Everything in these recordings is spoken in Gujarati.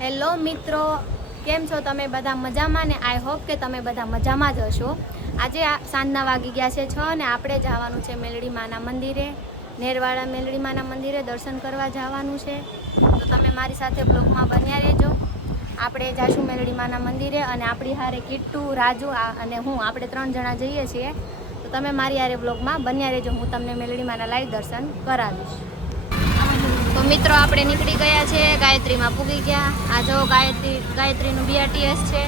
હેલો મિત્રો, કેમ છો તમે બધા? મજામાં ને? આઈ હોપ કે તમે બધા મજામાં જ હશો. આજે સાંજના વાગી ગયા છે 6 અને આપણે જવાનું છે મેલડી માના મંદિરે, નેરવાડા મેલડી માના મંદિરે દર્શન કરવા જવાનું છે. તો તમે મારી સાથે બ્લોગમાં બન્યા રહેજો. આપણે જાશું મેલડી માના મંદિરે અને આપણી હારે કિટ્ટુ, રાજુ અને હું, આપણે 3 જણા જઈએ છીએ. તો તમે મારી હારે બ્લોગમાં બન્યા રહેજો. હું તમને મેલડી માના લાઈવ દર્શન કરાવીશ. તો મિત્રો, આપણે નીકળી ગયા છે, ગાયત્રીમાં પૂગી ગયા. આ જો ગાયત્રીનું BRTS છે.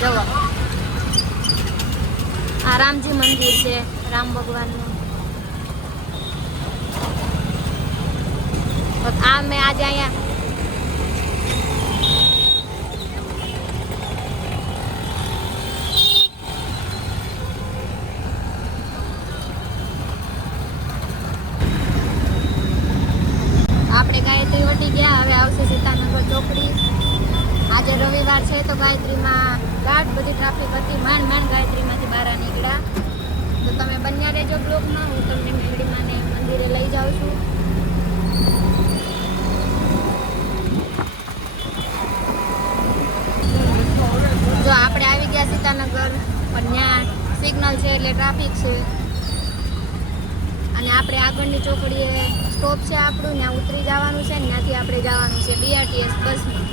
જવો, આ રામજી મંદિર છે, રામ ભગવાનનું. આ મેં આજે અહીંયા આપણે ગાયત્રી વટી ગયા. હવે આવશે સીતાનગર ચોકડી. આજે રવિવાર છે તો ગાયત્રીમાં ગાઢ બધી ટ્રાફિક હતી. માંડ ગાયત્રીમાંથી બહાર નીકળ્યા. તો તમે બન્યા રહેજો બ્લોગમાં. હું તમને મેલડી માને મંદિરે લઈ જાઉં છું. જો આપણે આવી ગયા સીતાનગર, પણ ત્યાં સિગ્નલ છે એટલે ટ્રાફિક છે. અને આપણે આગળની ચોકડીએ સ્ટોપ છે આપણું, ત્યાં ઉતરી જવાનું છે. ત્યાંથી આપણે જવાનું છે BRTS બસમાં.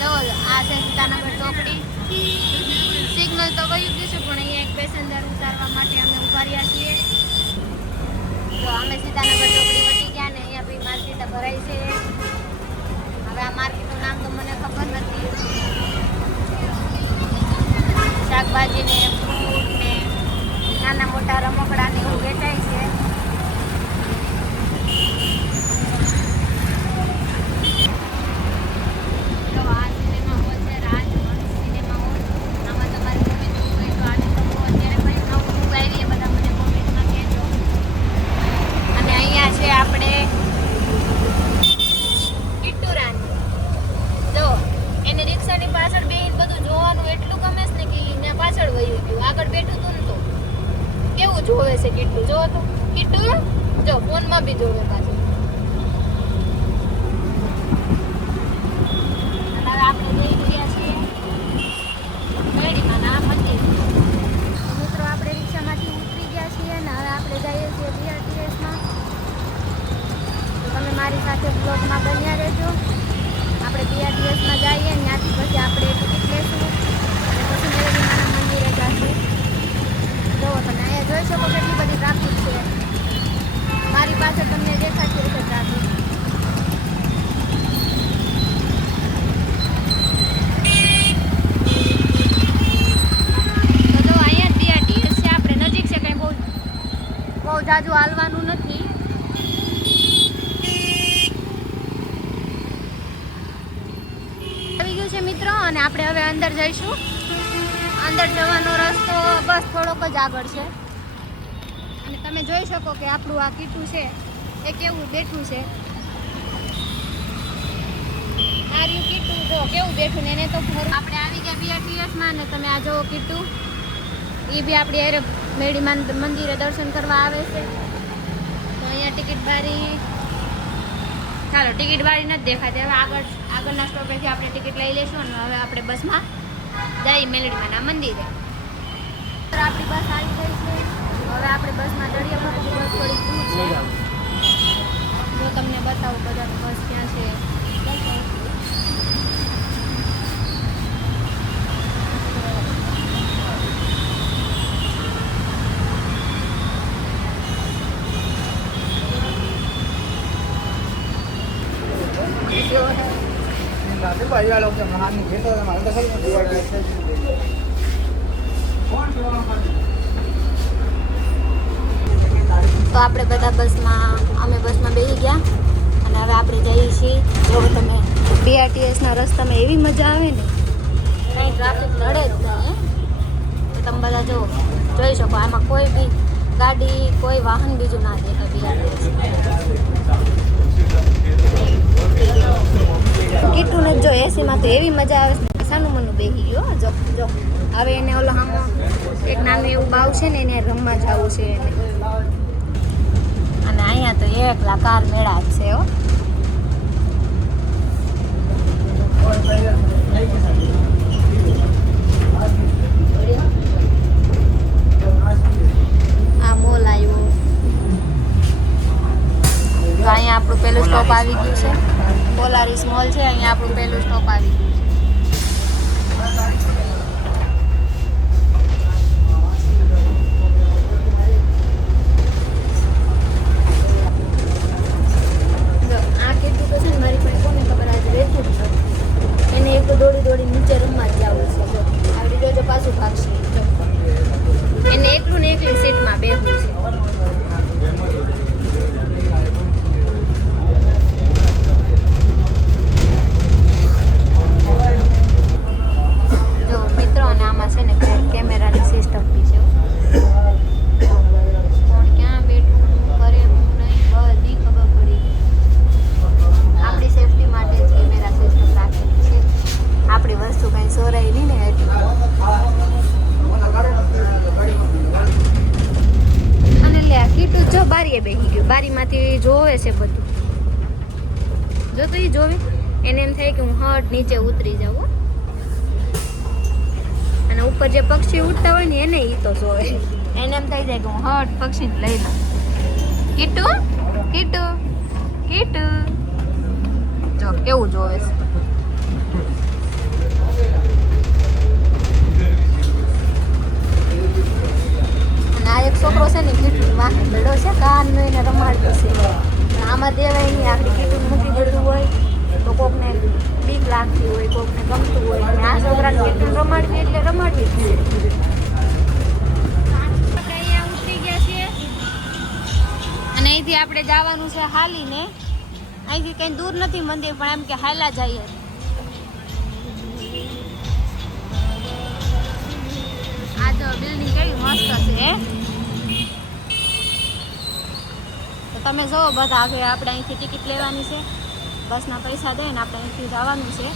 જો આ છે સીતાનગર ચોકડી. સિગ્નલ તો વયું ગયું છે, પણ અહીંયા એક પેસેન્જર ઉતારવા માટે અમે ઉભા રહ્યા છીએ. તો અમે સીતાનગર ચોકડી વટી ગયા ને અહીંયા બી માર્કેટ ભરાઈ છે. હવે આ માર્કેટનું નામ તો મને ખબર નથી. શાકભાજી ને ફ્રૂટ ને નાના મોટા રમકડા ને એવું વેચાય છે. તો આ સિનેમા હોલ છે, રાજહંસ સિનેમા હોલ. આમાં તમારે ગમે તેવું હોય તો આજે તો અત્યારે કંઈ નવું આવી એ બધા મને કોમેન્ટમાં કહેજો. અને અહીંયા છે આપણે કિટ્ટુ રાની. જો એને રિક્ષાની પાછળ બેહીને બધું જોવાનું એટલું ગમે છે ને કે ત્યાં પાછળ વયું ગયું. આગળ બેઠું હતું ને તો કેવું જોવે છે કિટ્ટુ. જો તો કિટ્ટુ જો ફોનમાં બી જોવે પાછું. હવે આપણે જઈ રહ્યા છીએ મેલડી માના મંદિર. મિત્રો, આપણે રિક્ષામાંથી ઉતરી ગયા છીએ ને હવે આપણે જઈએ છીએ BRTSમાં. તો તમે મારી સાથે બ્લોગમાં બન્યા રહેજો. આપણે BRTSમાં જઈએ, ત્યાંથી પછી આપણે ટિકિટ લેશું અને પછી મેલડી માના મંદિરે જઈશું. જો તમે અહીંયા જોઈ શકો કેટલી બધી ટ્રાફિક છે. મારી પાસે તમને દેખાતી હશે ટ્રાફિક. તો જો અહીંયા BRTS છે, આપણે નજીક છે, કંઈ બહુ જાજુ હાલવાનું નથી. આવી ગયું છે મિત્રો, અને આપણે હવે અંદર જઈશું. અંદર જવાનો રસ્તો બસ થોડોક જ આગળ છે. અને તમે જોઈ શકો કે આપણું આ કિટ્ટુ છે એ કેવું બેઠું છે. આ રહ્યું કિટ્ટુ, જો કેવું બેઠું ને. એને તો આપણે આવી ગયા BRTSમાં ને તમે આ જોવો કિટ્ટુ, એ બી આપણી અરે મેલડી માના મંદિરે દર્શન કરવા આવે છે. તો અહીંયા ટિકિટ બારી, ચાલો ટિકિટ બારી નથી દેખાતી. હવે આગળના સ્ટોપેથી આપણે ટિકિટ લઈ લઈશું અને હવે આપણે બસમાં જઈ મેલડી માના મંદિરે. આપણી બસ આવી ગઈ છે. હવે આપણે બસમાં ચડીએ. પછી બસ થોડી દૂર છે. જો તમને બતાવું બધાની બસ ક્યાં છે. તો આપણે બધા અમે બસમાં બેસી ગયા અને હવે આપણે જઈએ છીએ. જો તમે BRTSના રસ્તામાં એવી મજા આવે ને, કંઈ ટ્રાફિક નડે જ નહીં. તો તમે બધા જોઈ શકો. આમાં કોઈ બી ગાડી, કોઈ વાહન બીજું ના દેખાય. BRTS કિટ્ટુને જો એસીમાં તો એવી મજા આવે છે. સાનું મનું બેસી ગયો. જો હવે એને ઓલો હામો એક નાનું એવું બાવ છે ને, એને રમવા જવું છે. એને તો એકલા કાર મેળા જ છે હો. આ મોલ આવ્યો તો અહીંયા આપણું પહેલું સ્ટોપ આવી ગયું છે. પોલારીસ મોલ છે, અહીંયા આપણું પહેલું સ્ટોપ આવી ગયું છે. દોડી દોડી નીચે રમવા જ જવું છે. આવડી જોજો પાછું ભાગશે. એને એકલું ને એકલી સીટમાં બેસવું છે. જો મિત્રો, અને આમાં છે ને કેમેરાની સિસ્ટમ બી છે. કોણ ક્યાં બેઠું કરે નહીં બધી ખબર પડી. આપણી સેફટી માટે જ કેમેરા સિસ્ટમ રાખેલી છે. આપણી વસ્તુ કઈ ચોરાય નહીં ને એટલું. અને લે કીટું જો બારીએ બેસી ગયું. બારીમાંથી જોવે છે બધું. જો તો એ જોવે એને એમ થાય કે હું હટ નીચે ઉતરી જાઉં. અને ઉપર જે પક્ષી ઉડતા હોય ને એને એ તો જોવે. એને એમ થઈ જાય કે હું હટ પક્ષીને લઈ લઉં. કીટુ કીટુ કીટુ જો કેવું જોવે છે. આ એક છોકરો છે ને કીટું વાહે બેડો છે, કાન એને રમાડતો છે. આમાં દેવાય નહીં. આપણી કીટું મૂકી દીધું હોય તો કોકને બીક લાગતી હોય, કોકને ગમતું હોય. અને આ છોકરાને કીટું રમાડવી એટલે રમાડવી જ છે. આપણે અહીંયા ઉતરી ગયા છીએ અને અહીંથી આપણે જવાનું છે હાલીને. અહીંથી કંઈ દૂર નથી મંદિર, પણ એમ કે હાલા જઈએ. આ જો બિલ્ડિંગ કેવી મસ્ત છે. તો તમે જો બધા આગળ આપણે અહીંથી ટિકિટ લેવાની છે. બસના પૈસા દે ને આપણે અહીંથી જવાનું છે.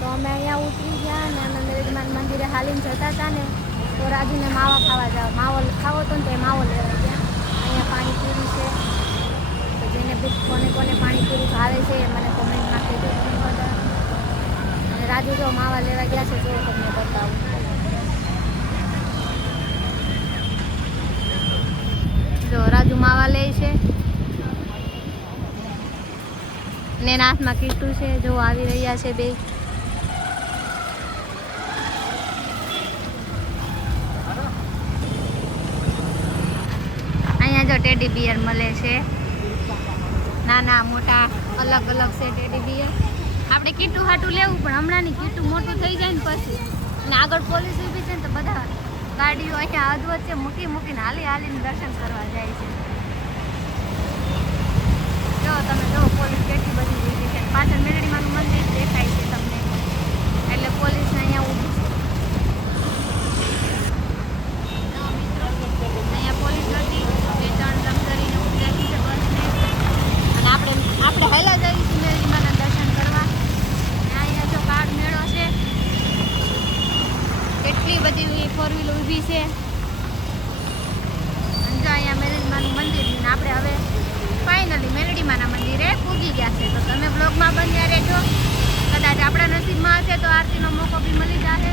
તો અમે અહીંયા ઉતરી ગયા અને અમે મેલડીમાના મંદિરે હાલીને જતા હતા ને તો રાજુને માવા ખાવા જાવ. માવો ખાવો હતો ને તો એ માવો લેવા ગયા. અહીંયા પાણીપુરી છે. તો જેને કોને કોને પાણીપુરી ભાવે છે એ મને કોમેન્ટમાં કહેજો તમે બધા. અને રાજુ જો માવા લેવા ગયા છે જો તમને બતાવું. જો રાજુ માવા લે છે ને એના હાથમાં કીટું છે. જો આવી રહ્યા છે બે. અહીંયા જો ટેડી બિયર મળે છે. નાના મોટા અલગ અલગ છે ટેડી બિયર. આપણે કીટું હાટું લેવું પણ હમણાંની કીટું મોટું થઈ જાય ને પછી. અને આગળ પોલીસ ઊભી છે ને તો બધા ગાડીઓ અહીંયા અધવચ્ચે મૂકીને હાલીને દર્શન કરવા જાય છે. જો તમે જો પોલીસ કેટલી બધી ઊભી છે. પાછળ મેલડીમાનું મંદિર દેખાય છે તમને, એટલે પોલીસ અહીંયા ઊભી છે. અહીંયા પોલીસ નથી. 2-3 લક્ઝરીને ઊભી રાખી છે બસને. અને આપણે હેલા જઈશું મેલડીમાના દર્શન કરવા. અહીંયા જો કાર્ડ મેળો છે. કેટલી બધી 4 વ્હીલ ઊભી છે. અને જો અહીંયા મેલડીમાનું મંદિર છે. આપણે હવે ફાઇનલી મેલડીમાના મંદિરે પૂગી ગયા છે. તો તમે બ્લોગમાં બન્યા રહેજો. કદાચ આપણા નસીબમાં હશે તો આરતીનો મોકો બી મળી જશે.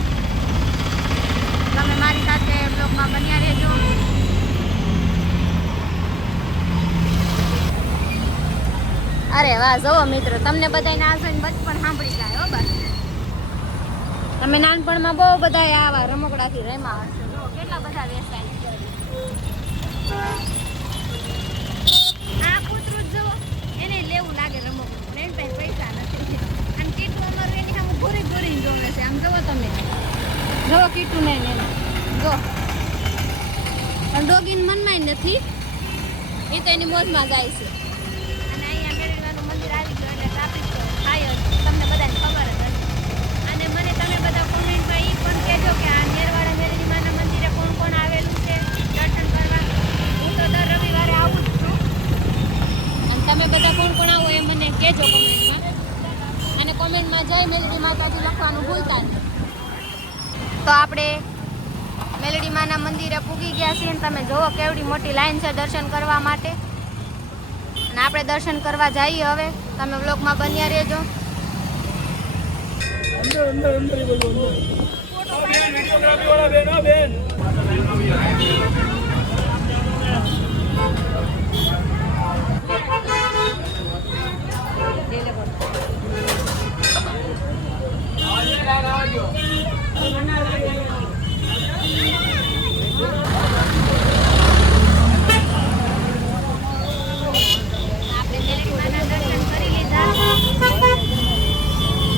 તમે મારી સાથે બ્લોગમાં બન્યા રહેજો. અરે વાહ, જુઓ મિત્રો, તમને બધાને આ જોઈને બચપન સાંભળી જાય હો. બસ તમે નાનપણમાં બહુ બધા આવા રમકડાથી રમ્યા હશે. જો કેટલા બધા વેચાય. આ કૂતરું જુઓ, એને લેવું લાગે રમકડું, એની પાસે પૈસા નથી. અને કીટું અમારું એની સામે ઘોરી જોવે છે. આમ જુઓ તમે, જુઓ કીટું ને એને જો. પણ ડોગીન મનમાં નથી, એ તો એની મોજમાં જાય છે. અને અહીંયા મેળવીવાનું મંદિર આવી ગયું એટલે ટ્રાફિક તો થાય જ, તમને બધાને ખબર જ હશે. અને મને તમે બધા કોમેન્ટમાં એ પણ કહેજો કે આ નેરવાડા મેળવીમાના મંદિરે કોણ કોણ આવેલું છે દર્શન કરવા. હું તો દર રવિવારે આવું જ છું. અને તમે બધા કોણ કોણ આવો એ મને કહેજો કોમેન્ટમાં. અને કોમેન્ટમાં જય મેલડી માતાજી લખવાનું ભૂલતા નહીં. તો આપણે મેલડી માના મંદિરે પૂગી ગયા છીએ. તમે જુઓ કેવડી મોટી લાઈન છે દર્શન કરવા માટે. અને આપણે દર્શન કરવા જઈએ હવે. તમે વ્લોગમાં બન્યા રહેજો.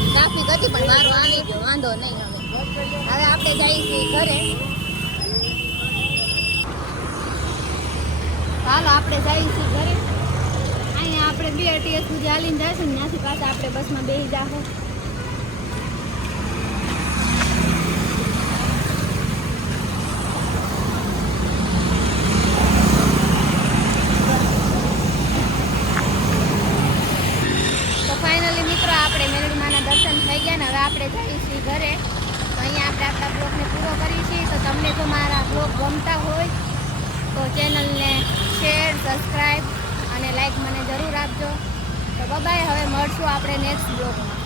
ટ્રાફિક હતી પણ મારો આવી ગયો, વાંધો નહીં. હવે આપણે જઈએ છીએ ઘરે. હાલો આપણે જઈએ છીએ ઘરે. અહીંયા આપણે BRTS સુધી હાલીને જઈશું ને ત્યાંથી પાછા આપણે બસમાં બેસી જાશું. ફાઇનલી મિત્રો આપણે મેલડી માના દર્શન થઈ ગયા ને હવે આપણે જઈએ છીએ ઘરે. તો અહીંયા આપણે આપણા બ્લોગને પૂરો કરીએ છીએ. તો તમને જો મારા બ્લોગ ગમતા હોય તો ચેનલને શેર, સબસ્ક્રાઈબ અને લાઈક મને જરૂર આપજો. તો બાય, હવે મળશું આપણે નેક્સ્ટ બ્લોગમાં.